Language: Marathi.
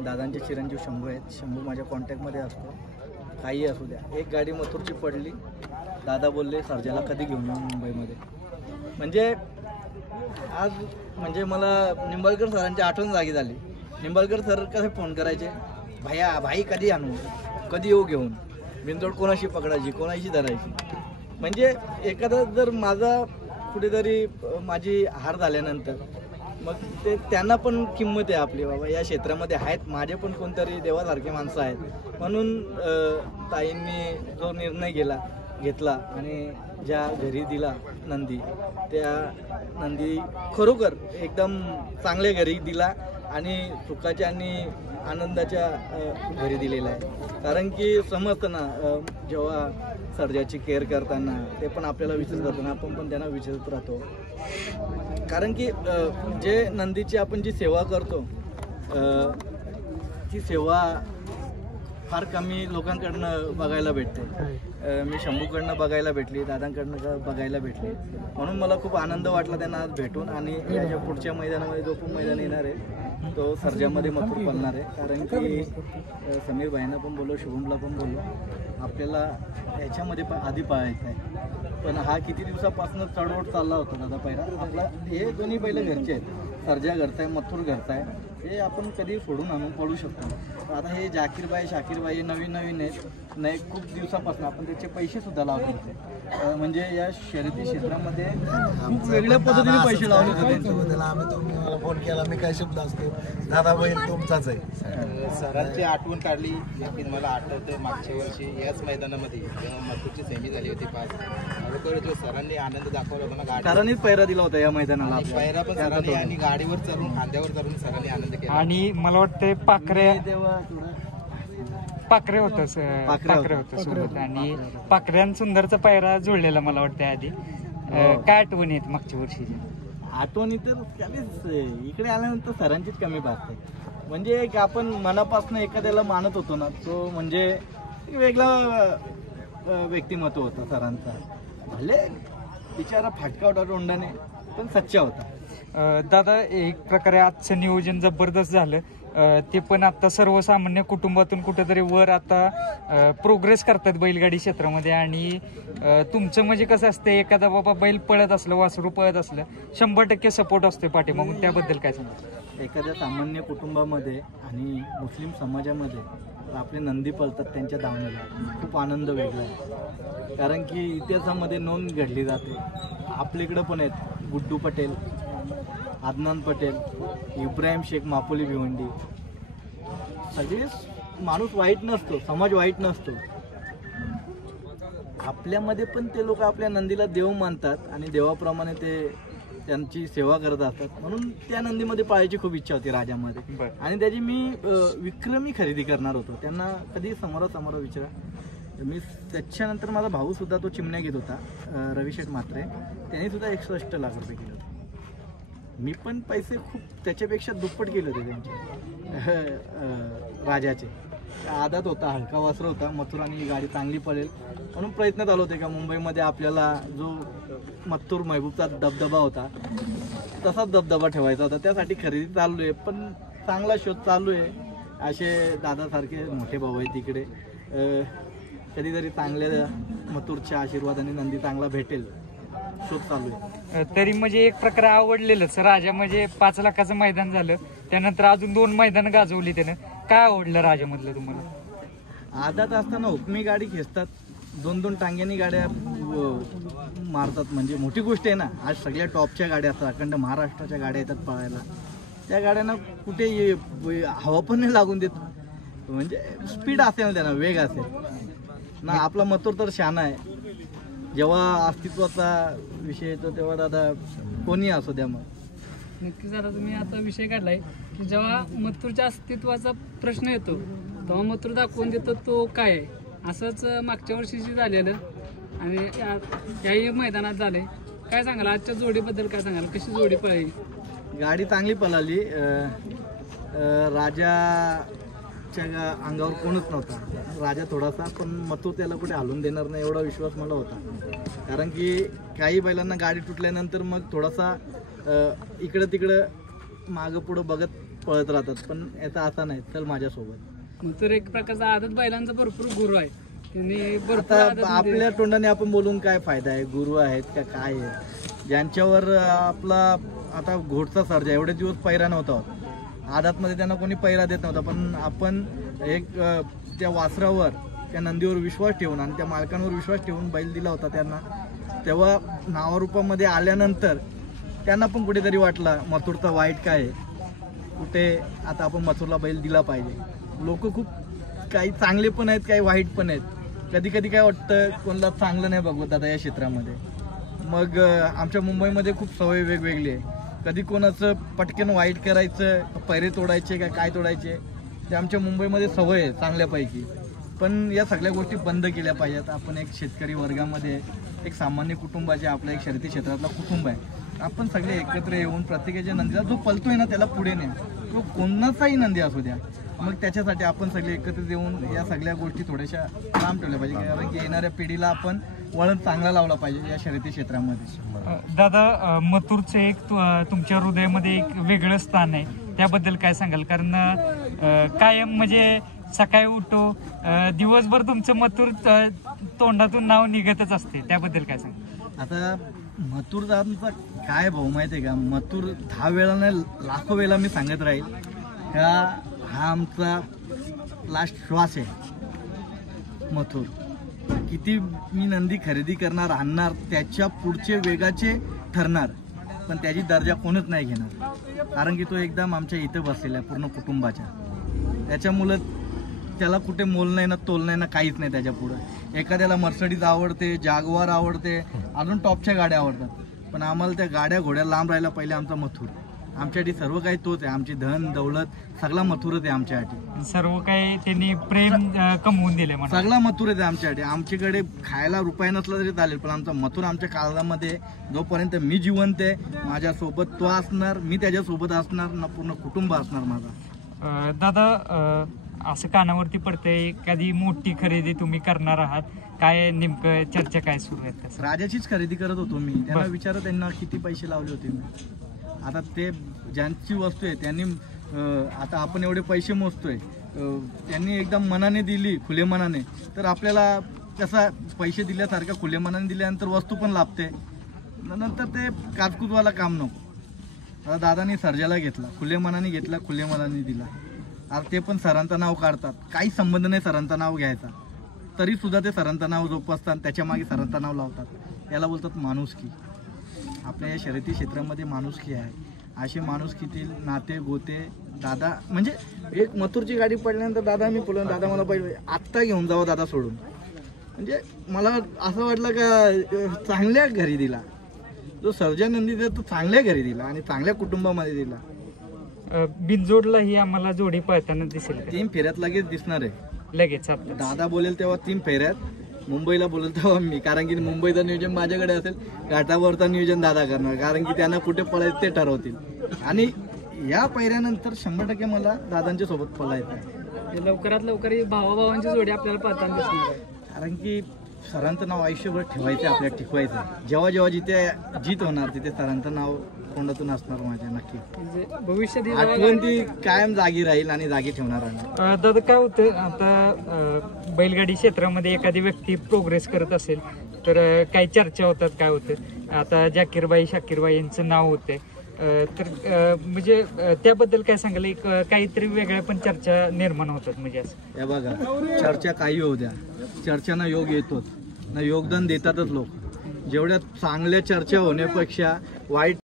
दादांचे चिरंजीव शंभू आहेत. शंभू माझ्या कॉन्टॅक्टमध्ये असतो. काही असू द्या, एक गाडी मथुरची पडली, दादा बोलले सर्जाला कधी घेऊन येऊ मुंबईमध्ये. म्हणजे आज म्हणजे मला निंबाळकर सरांची आठवण जागी झाली. निंबाळकर सर कसे फोन करायचे, भाई कधी आणू, कधी येऊ घेऊन, बिनतोड कोणाशी पकडायची, कोणाशी धरायची. म्हणजे एखादा जर माझा कुठेतरी माझी हार झाल्यानंतर मग ते त्यांना पण किंमत आहे आपली, बाबा या क्षेत्रामध्ये आहेत, माझे पण कोणतरी देवासारखे माणसं आहेत. म्हणून ताईंनी जो निर्णय घेतला आणि ज्या घरी दिला नंदी, त्या नंदी खरोखर एकदम चांगल्या घरी दिला आणि सुखाच्या आणि आनंदाच्या घरी दिलेला आहे. कारण की समजतं ना, जेव्हा सर्जाची केअर करताना ते पण आपल्याला विचारत राहतो ना, आपण पण त्यांना विचारत राहतो. कारण की जे नंदीची आपण जी सेवा करतो ती सेवा फार कमी लोकांकडनं बघायला भेटते. मी शंभूकडनं बघायला भेटली, दादांकडनं बघायला भेटली. म्हणून मला खूप आनंद वाटला त्यांना आज भेटून. आणि याच्या पुढच्या मैदानामध्ये जो पण मैदान येणार आहे तो सर्जामध्ये मथुर पळणार आहे. कारण की समीर भाईंना पण बोललो, शुभमला पण बोललो, आपल्याला ह्याच्यामध्ये पण आधी पळायचं आहे. पण हा किती दिवसापासून चढवड चालला होता दादा पहिला आपला. हे दोन्ही पहिले घरचे आहेत, सर्जा घरचा आहे, मथुर घरचा आहे. हे आपण कधी सोडून आणून पळू शकतो. आता हे जाकीरबाई शाकीरबाई नवीन आहेत, नाही खूप दिवसापासून आपण त्याचे पैसे सुद्धा लावले होते. म्हणजे या शर्यती क्षेत्रामध्ये खूप वेगळ्या पद्धतीने पैसे लावले होते त्यांच्याबद्दल. आम्ही तुम्हाला फोन केला, मी काय शब्द असतो, दादा बैल तुमचाच आहे. सरांची आठवण काढली की मला आठवतं मागच्या वर्षी याच मैदानामध्ये मथुरची सेमी झाली होती 5. खरोखर जो सरांनी आनंद दाखवला होता ना, सरांनीच पैरा दिला होता या मैदानाला. पैरा पण सरांनी आणि गाडीवर चढून खांद्यावर चढून सरांनी आनंद केला. आणि मला वाटतं पाखरे होतं सोबत. आणि पाखऱ्यान सुंदरचा पायरा जुळलेला मला वाटतं आधी. काय आठवणी आहेत मागच्या वर्षीची? आठवणी तर त्यावेळेस इकडे आल्यानंतर सरांचीच कमी भासते. म्हणजे एक आपण मनापासून एखाद्याला मानत होतो ना, तो म्हणजे वेगळा व्यक्तिमत्व होता सरांचा. भले बिचारा फाटका होता तोंडाने, पण सच्चा होता. दादा, एक प्रकारे आजचं नियोजन जबरदस्त झालं. ते पण आता सर्वसामान्य कुटुंबातून कुठेतरी वर आता प्रोग्रेस करतात बैलगाडी क्षेत्रामध्ये. आणि तुमचं म्हणजे कसं असतं, एखादा बाबा बैल पळत असलं, वासरू पळत असलं, 100% सपोर्ट असतो पाठीमागून. त्याबद्दल काय सांगा? एखाद्या सामान्य कुटुंबामध्ये आणि मुस्लिम समाजामध्ये आपले नंदी पळतात, त्यांच्या धावण्याला खूप आनंद वेगळा आहे. कारण की इतिहासामध्ये नोंद घडली जाते. आपल्याकडं पण आहेत गुड्डू पटेल, अदनान पटेल, इब्राहिम शेख, मापोली भिवंडी. सगळे माणूस वाईट नसतो, समाज वाईट नसतो. आपल्यामध्ये पण ते लोक आपल्या नंदीला देव मानतात आणि देवाप्रमाणे ते त्यांची सेवा करत असतात. म्हणून त्या नंदीमध्ये पाळायची खूप इच्छा होती राजामध्ये. आणि त्याची मी विक्रमी खरेदी करणार होतो. त्यांना कधी समोरासमोर विचारा. मी त्याच्यानंतर माझा भाऊ सुद्धा तो चिमण्या घेत होता, रविशेठ म्हात्रे, त्यांनी सुद्धा 61 लाख रुपये केले होते. मी पण पैसे खूप त्याच्यापेक्षा दुप्पट केले होते त्यांचे. राजाचे आदात होता, हलका वासर होता, मथुर आणि गाडी चांगली पळेल म्हणून प्रयत्न चालू होते का मुंबईमध्ये आपल्याला जो मथुर महबूबचा दबदबा होता तसाच दबदबा ठेवायचा होता. त्यासाठी खरेदी चालू आहे, पण चांगला शोध चालू आहे. असे दादासारखे मोठे भाऊ आहेत तिकडे. कधीतरी चांगल्या मथुरच्या आशीर्वादाने नंदी चांगला भेटेल, शोध चालू आहे. तरी म्हणजे एक प्रकारे आवडलेलंच राजा. म्हणजे 5 लाखाचं मैदान झालं, त्यानंतर अजून 2 मैदान गाजवली त्यानं. काय आवडलं राजामधलं तुम्हाला? आदात असताना हुकमी गाडी खेचतात, 2-2 टांग्यांनी गाड्या मारतात. म्हणजे मोठी गोष्ट आहे ना. आज सगळ्या टॉपच्या गाड्या असतात, अखंड महाराष्ट्राच्या गाड्या येतात पळायला. त्या गाड्यांना कुठे हवा पण नाही लागून देत. म्हणजे स्पीड असेल ना, त्यांना वेग असेल ना. आपला मथुर तर शहाणा आहे. जेव्हा अस्तित्वाचा विषय येतो तेव्हा दादा कोणी असू द्या. मग नक्कीच आता तुम्ही आता विषय काढलाय की जेव्हा मथुरच्या अस्तित्वाचा प्रश्न येतो तेव्हा मथुर दाखवून देतो तो काय आहे. असंच मागच्या वर्षीची झालेलं आणि याही मैदानात झालंय. काय सांगाल आजच्या जोडीबद्दल? काय सांगाल, कशी जोडी पळाली? गाडी चांगली पळाली. राजाच्या अंगावर कोणच नव्हता. राजा थोडासा, पण मथुर त्याला कुठे हलवून देणार नाही एवढा विश्वास मला होता. कारण की काही बैलांना गाडी तुटल्यानंतर मग थोडासा इकडं तिकडं मागं पुढं बघत पळत राहतात, पण याचा असा नाही, चल माझ्यासोबत. मथुर एक प्रकारचा आदत बैलांचा भरपूर गुरु आहे. त्यांनी भरपूर आता आदतमध्ये- आपल्या तोंडाने आपण बोलून काय फायदा आहे? गुरु आहेत का काय आहे ज्यांच्यावर आपला आता घोडचा सर्जा एवढे दिवस पैरा नव्हता, आदातमध्ये त्यांना कोणी पैरा देत नव्हता, पण आपण एक त्या वासरावर त्या नंदीवर विश्वास ठेवून आणि त्या मालकांवर विश्वास ठेवून बैल दिला होता त्यांना. तेव्हा नावारूपामध्ये आल्यानंतर त्यांना पण कुठेतरी वाटलं मथुरचा वाईट काय आहे, कुठे आता आपण मथुरला बैल दिला पाहिजे. लोक खूप काही चांगले पण आहेत, काही वाईट पण आहेत. कधी कधी काय वाटतं कोणाला चांगलं नाही बघवत दादा या क्षेत्रामध्ये. मग आमच्या मुंबईमध्ये खूप सवय वेगवेगळी आहे. कधी कोणाचं पटकन वाईट करायचं, पैरे तोडायचे का काय तोडायचे, ते आमच्या मुंबईमध्ये सवय आहे चांगल्यापैकी. पण या सगळ्या गोष्टी बंद केल्या पाहिजेत. आपण एक शेतकरी वर्गामध्ये, एक सामान्य कुटुंबाचे, आपल्या एक शर्यती क्षेत्रातला कुटुंब आहे. आपण सगळे एकत्र येऊन प्रत्येकाच्या नंदीला जो पलतोय ना त्याला पुढे न्या, तो कोणाचाही नंदी असू द्या. मग त्याच्यासाठी आपण सगळे एकत्र येऊन या सगळ्या गोष्टी थोड्याशा लांब ठेवल्या पाहिजे, कारण की येणाऱ्या पिढीला आपण वळण चांगला लावला पाहिजे या शर्यती क्षेत्रामध्ये. दादा, मथुरचं एक तुमच्या हृदयामध्ये एक वेगळं स्थान आहे, त्याबद्दल काय सांगाल? कारण कायम म्हणजे सकाळी उठो दिवसभर तुमचं मथुर तोंडातून नाव निघतच असते, त्याबद्दल काय सांगाल? आता मथुर दादांचा काय भाऊ माहिती आहे का, मथुर 10 वेळा नाही लाखो वेळा मी सांगत राहील का हा आमचा लास्ट श्वास आहे. मथुर किती मी नंदी खरेदी करणार, आणणार, त्याच्या पुढचे वेगाचे ठरणार, पण त्याची दर्जा कोणच नाही घेणार, कारण की तो एकदम आमच्या इथं बसलेला आहे पूर्ण कुटुंबाच्या. त्याच्यामुळं त्याला कुठे मोल नाही ना तोल नाही ना काहीच नाही त्याच्या पुढं. एखाद्याला मर्सिडीज आवडते, जागवार आवडते, अजून टॉपच्या गाड्या आवडतात, पण आम्हाला त्या गाड्या घोड्या लांब राहायला पहिले आमचा मथुर. आमच्यासाठी सर्व काही तोच आहे, आमची धन दौलत सगळा मथुरच आहे आमच्यासाठी. सर्व काही त्यांनी प्रेम कमवून दिले म्हणा, सगळा मथुरच आहे आमच्यासाठी. आमच्याकडे खायला रुपया नसला तरी चालेल, पण आमचा मथुर आमच्या काळामध्ये जोपर्यंत मी जिवंत आहे माझ्यासोबत तो असणार, मी त्याच्यासोबत असणार ना, पूर्ण कुटुंब असणार माझा. दादा, असं कानावरती पडतंय एखादी मोठी खरेदी तुम्ही करणार आहात, काय नेमकं चर्चा काय सुरू आहेत? तसं राजाचीच खरेदी करत होतो मी. त्यांना विचारत त्यांना किती पैसे लावले होते मी. आता ते ज्यांची वस्तू आहे त्यांनी आता आपण एवढे पैसे मोजतोय, त्यांनी एकदम मनाने दिली, खुले मनाने, तर आपल्याला कसा पैसे दिल्यासारखा खुले मनाने दिल्यानंतर वस्तू पण लाभते, नंतर ते काजकूजवाला काम नको. आता दादानी सर्जाला घेतला, खुले मनाने घेतला, खुले मनाने दिला. आता ते पण सरांचं नाव काढतात, काही संबंध नाही सरांचं नाव घ्यायचा, तरी सुद्धा ते सरांचं नाव जोपासतात, त्याच्या मागे सरांचं नाव लावतात. याला बोलतात माणुसकी. आपल्या या शर्यती क्षेत्रामध्ये माणुसकी आहे. असे माणुसकीतील नाते गोते दादा, म्हणजे एक मथुरची गाडी पडल्यानंतर दादा मी बोललो, दादा मला पहिले आत्ता घेऊन जावं दादा सोडून. म्हणजे मला असं वाटलं का चांगल्या घरी दिला, जो सर्जा नंदी दिला तो चांगल्या घरी दिला आणि चांगल्या कुटुंबामध्ये दिला. बिनजोडला ही आम्हाला जोडी पळताना दिसेल 3 फेऱ्यात लगेच दिसणार आहे. लगेच आता दादा बोलेल तेव्हा 3 फेऱ्यात, मुंबईला बोलेल तेव्हा मी, कारण की मुंबईचं नियोजन माझ्याकडे असेल, घाटावरचं नियोजन दादा करणार, कारण की त्यांना कुठे पळायचं ते ठरवतील. आणि या पैऱ्यानंतर 100% मला दादांच्या सोबत पळायचं आहे. लवकरात लवकर ही भावाभावांची जोडी आपल्याला पाहताना दिसणार आहे, कारण की सरांचं नाव आयुष्यभर ठेवायचं, आपल्याला टिकवायचं. जेव्हा जेव्हा जिथे जीत होणार तिथे सरांचं नाव तोंडातून असणार माझ्या नक्की. म्हणजे भविष्यात ही आठवण ती कायम जागी राहील आणि जागी ठेवणार आहे. दादा, काय होतं आता बैलगाडी क्षेत्रामध्ये एखादी व्यक्ती प्रोग्रेस करत असेल तर काही चर्चा होतात, काय होतं आता जाकीरबाई शाकीरबाई यांचं नाव होते, तर म्हणजे त्याबद्दल काय सांगाल? एक काहीतरी वेगळ्या पण चर्चा निर्माण होतात म्हणजे असं. हे बघा, चर्चा काही होऊ द्या, चर्चांना योग येतोच ना, योगदान देतातच लोक. जेवढ्या चांगल्या चर्चा होण्यापेक्षा वाईट